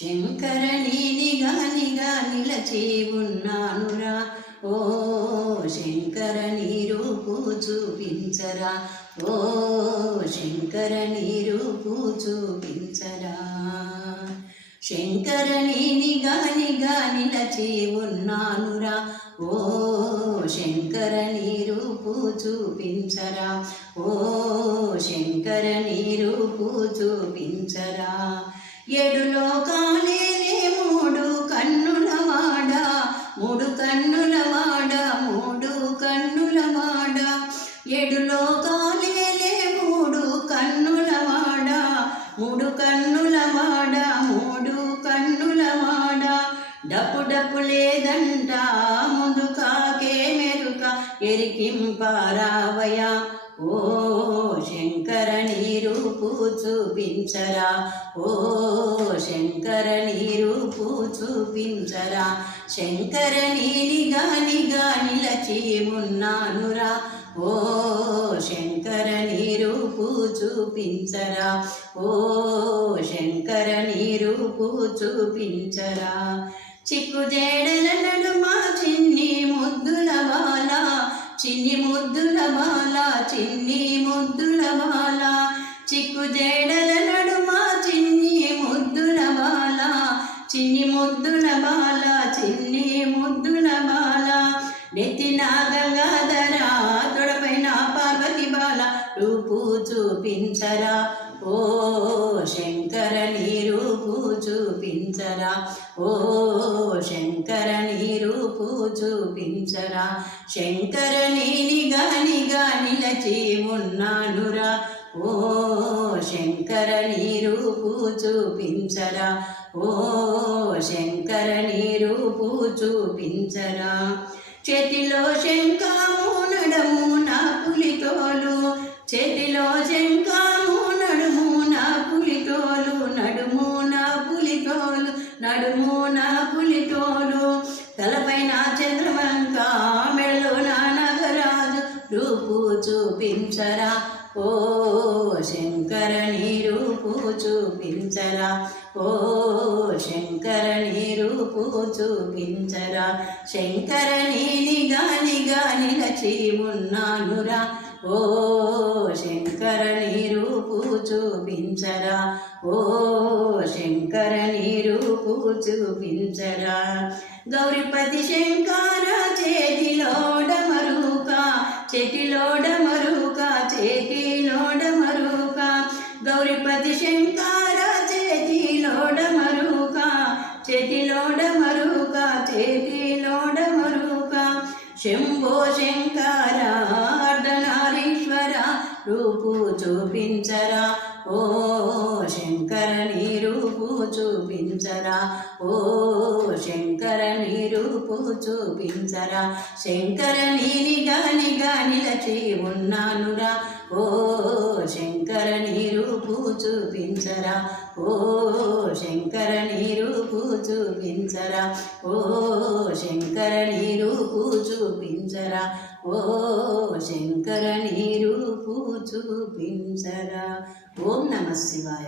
శంకరని నిగా నిలచి ఉన్నానురా ఓ శంకరని రూపు చూపించరా ఓ శంకరని రూపు చూపించరా శంకరని నిగా నిలచి ఉన్నానురా ఓ శంకరని రూపు చూపించరా ఓ శంకరని రూపు చూపించరా ఏడు లోకాలేనే మూడు కన్నులవాడ మూడు కన్నులవాడ మూడు కన్నులవాడ ఏడు లోకాలేనే మూడు కన్నులవాడ మూడు కన్నులవాడ మూడు కన్నులవాడ డప్పు డప్పు లేదంట ముందు కాకే మెరుక ఎరికింపారావయ ఓ శంకరని రూపు చూపించరా ఓ శంకరని రూపు చూపించరా శంకరని నిగా నిలచి ఉన్నానురా ఓ శంకరని రూపు చూపించరా ఓ శంకరని రూపు చూపించరా చిక్కు జేడల నడుమ చిన్ని ముద్దుల బాల చిన్ని ముద్దుల బాల చిన్ని ముద్దుల బాల చిక్కు జేడల నడుమ చిన్ని ముద్దుల బాల చిన్ని ముద్దుల బాల చిన్ని ముద్దుల బాల నెత్తిన గంగాధర తొడపైన పార్వతి బాల రూపు చూపించరా ఓ శంకరని రూపు చూపించరా ఓ శంకరని రూపు చూపించరా శంకరని నిగా నిలచి ఉన్నానురా ఓ శంకరని రూపు చూపించరా ఓ శంకరని రూపు చూపించరా చేతిలో శంఖము నడుము నా పులితోలు చేతిలో శంఖము నడుము నా పులితోలు నడుము నా పులితోలు నడుము నా పులితోలు తలపైన చంద్రవంక మెడలో నా నగరాజు రూపు చూపించరా ఓ శంకరని రూపు చూపించరా ఓ శంకరని రూపు చూపించరా శంకరని నిగా నిలచి ఉన్నానురా ఓ శంకరని రూపు చూపించరా ఓ శంకరని రూపు చూపించరా గౌరీపతి శంకర చేతిలో డమరుక చేతిలో డమరుక చేతిలో డమరుక గౌరీపతి శంకర చేతిలో డమరుక చేతిలో డమరుక చేతిలో డమరుక శంభో శంకర అర్ధనారీశ్వర రూపు చూపించరా ఓ శంకరని రూపు చూపించరా ఓ శంకరని రూపు చూపించరా శంకరని నిగా నిలచి ఉన్నానురా ఓ శంకరని రూపు చూపించరా ఓ శంకరని రూపు చూపించరా ఓ శంకరని రూపు చూపించరా ఓ శంకరని రూపు చూపించరా ఓం నమః శివాయ.